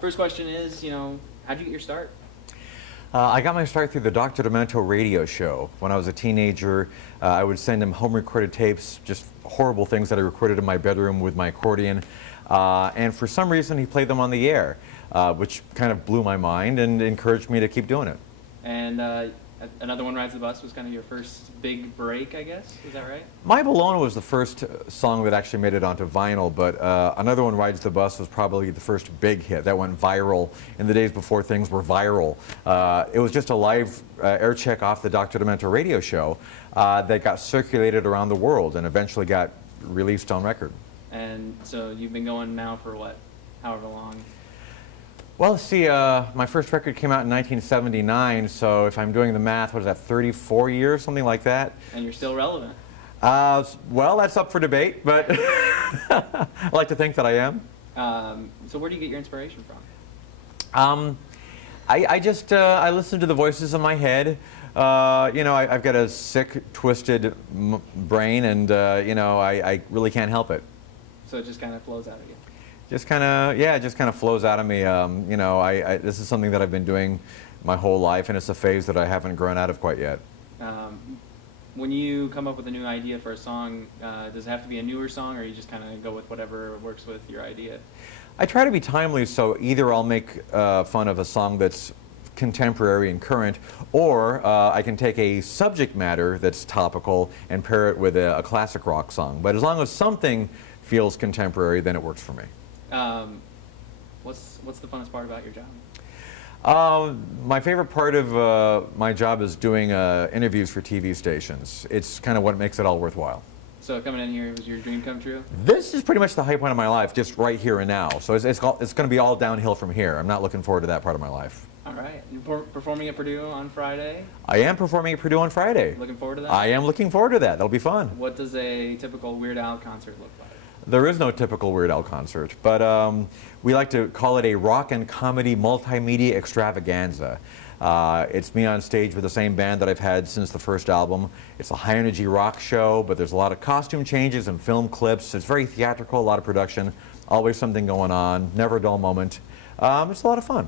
First question is, how'd you get your start? I got my start through the Dr. Demento radio show. When I was a teenager, I would send him home recorded tapes, just horrible things that I recorded in my bedroom with my accordion. And for some reason, he played them on the air, which kind of blew my mind and encouraged me to keep doing it. And Another One Rides the Bus was kind of your first big break, I guess. Is that right? My Bologna was the first song that actually made it onto vinyl, but Another One Rides the Bus was probably the first big hit that went viral in the days before things were viral. It was just a live air check off the Dr. Demento radio show that got circulated around the world and eventually got released on record. And so you've been going now for what, however long? Well, see, my first record came out in 1979, so if I'm doing the math, what is that, 34 years, something like that? And you're still relevant. Well, that's up for debate, but I like to think that I am. So where do you get your inspiration from? I listen to the voices in my head. I've got a sick, twisted brain, and I really can't help it. So it just kind of flows out of you. Just kind of flows out of me. This is something that I've been doing my whole life, and it's a phase that I haven't grown out of quite yet. When you come up with a new idea for a song, does it have to be a newer song, or you just kind of go with whatever works with your idea? I try to be timely, so either I'll make fun of a song that's contemporary and current, or I can take a subject matter that's topical and pair it with a classic rock song. But as long as something feels contemporary, then it works for me. What's the funnest part about your job? My favorite part of my job is doing interviews for TV stations. It's kind of what makes it all worthwhile. So coming in here was your dream come true? This is pretty much the high point of my life, just right here and now. So it's going to be all downhill from here. I'm not looking forward to that part of my life. All right. You're performing at Purdue on Friday? I am performing at Purdue on Friday. Looking forward to that? I am looking forward to that. That'll be fun. What does a typical Weird Al concert look like? There is no typical Weird Al concert, but we like to call it a rock and comedy multimedia extravaganza. It's me on stage with the same band that I've had since the first album. It's a high-energy rock show, but there's a lot of costume changes and film clips. It's very theatrical, a lot of production, always something going on, never a dull moment. It's a lot of fun.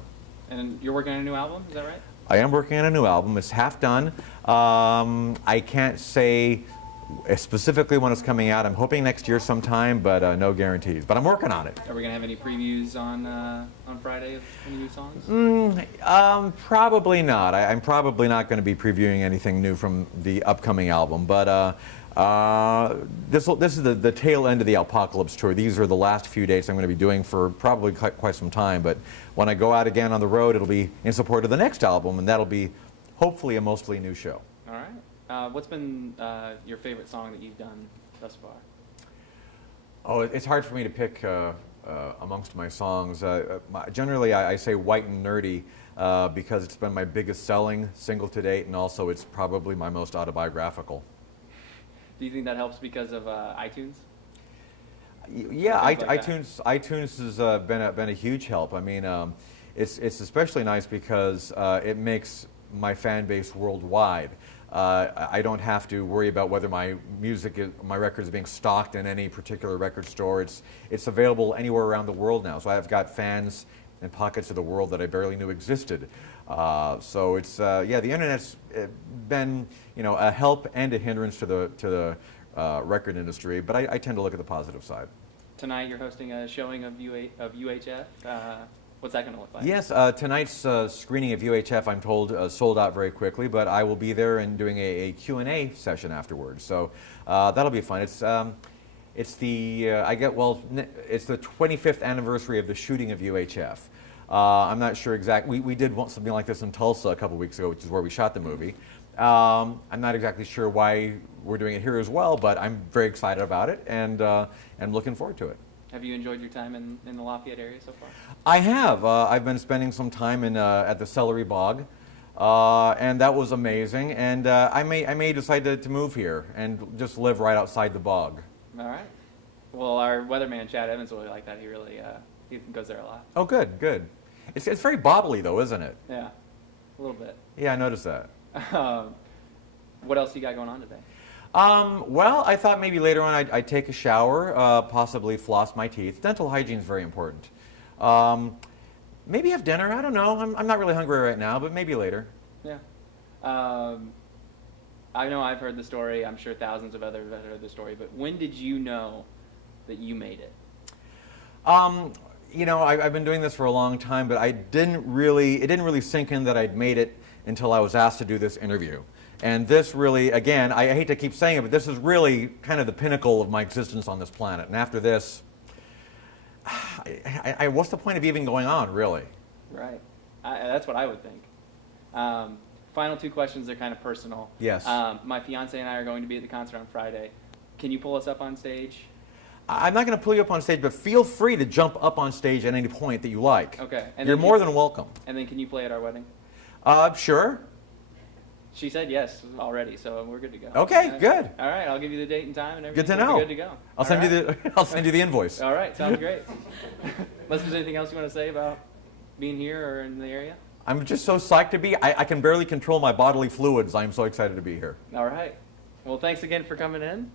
And you're working on a new album, is that right? I am working on a new album. It's half done. I can't say specifically when it's coming out. I'm hoping next year sometime, but no guarantees. But I'm working on it. Are we going to have any previews on Friday of any new songs? Probably not. I'm probably not going to be previewing anything new from the upcoming album. But this is the tail end of the Apocalypse tour. These are the last few dates I'm going to be doing for probably quite some time. But when I go out again on the road, it'll be in support of the next album, and that'll be hopefully a mostly new show. All right. What's been your favorite song that you've done thus far? Oh, it's hard for me to pick amongst my songs. Generally, I say White and Nerdy because it's been my biggest selling single to date, and also it's probably my most autobiographical. Do you think that helps because of iTunes? Yeah, iTunes has been a huge help. I mean, it's especially nice because it makes my fan base worldwide. I don't have to worry about whether my record is being stocked in any particular record store. It's available anywhere around the world now. So I've got fans in pockets of the world that I barely knew existed. So it's the internet's been a help and a hindrance to the record industry. But I tend to look at the positive side. Tonight you're hosting a showing of UHF. What's that going to look like? Yes, tonight's screening of UHF, I'm told, sold out very quickly, but I will be there and doing a Q&A session afterwards. So that'll be fun. It's the 25th anniversary of the shooting of UHF. I'm not sure exactly. We did something like this in Tulsa a couple weeks ago, which is where we shot the movie. I'm not exactly sure why we're doing it here as well, but I'm very excited about it and looking forward to it. Have you enjoyed your time in the Lafayette area so far? I have. I've been spending some time at the Celery Bog, and that was amazing. And I may decide to move here and just live right outside the bog. All right. Well, our weatherman Chad Evans really like that. He goes there a lot. Oh, good, good. It's very bobbly though, isn't it? Yeah, a little bit. Yeah, I noticed that. What else you got going on today? Well, I thought maybe later on I'd take a shower, possibly floss my teeth. Dental hygiene is very important. Maybe have dinner. I don't know. I'm not really hungry right now, but maybe later. Yeah. I know I've heard the story. I'm sure thousands of others have heard the story. But when did you know that you made it? You know, I've been doing this for a long time, but it didn't really sink in that I'd made it until I was asked to do this interview. And this really, again, I hate to keep saying it, but this is really kind of the pinnacle of my existence on this planet. And after this, what's the point of even going on, really? Right. That's what I would think. Final two questions are kind of personal. Yes. My fiance and I are going to be at the concert on Friday. Can you pull us up on stage? I'm not going to pull you up on stage, but feel free to jump up on stage at any point that you like. Okay. And you're more than welcome. And then can you play at our wedding? Sure. She said yes already, so we're good to go. Okay, good. All right, I'll give you the date and time and everything. Good to know. Good to go. I'll send you the invoice. All right, sounds great. Unless there's anything else you want to say about being here or in the area? I'm just so psyched to be. I can barely control my bodily fluids. I'm so excited to be here. All right. Well, thanks again for coming in.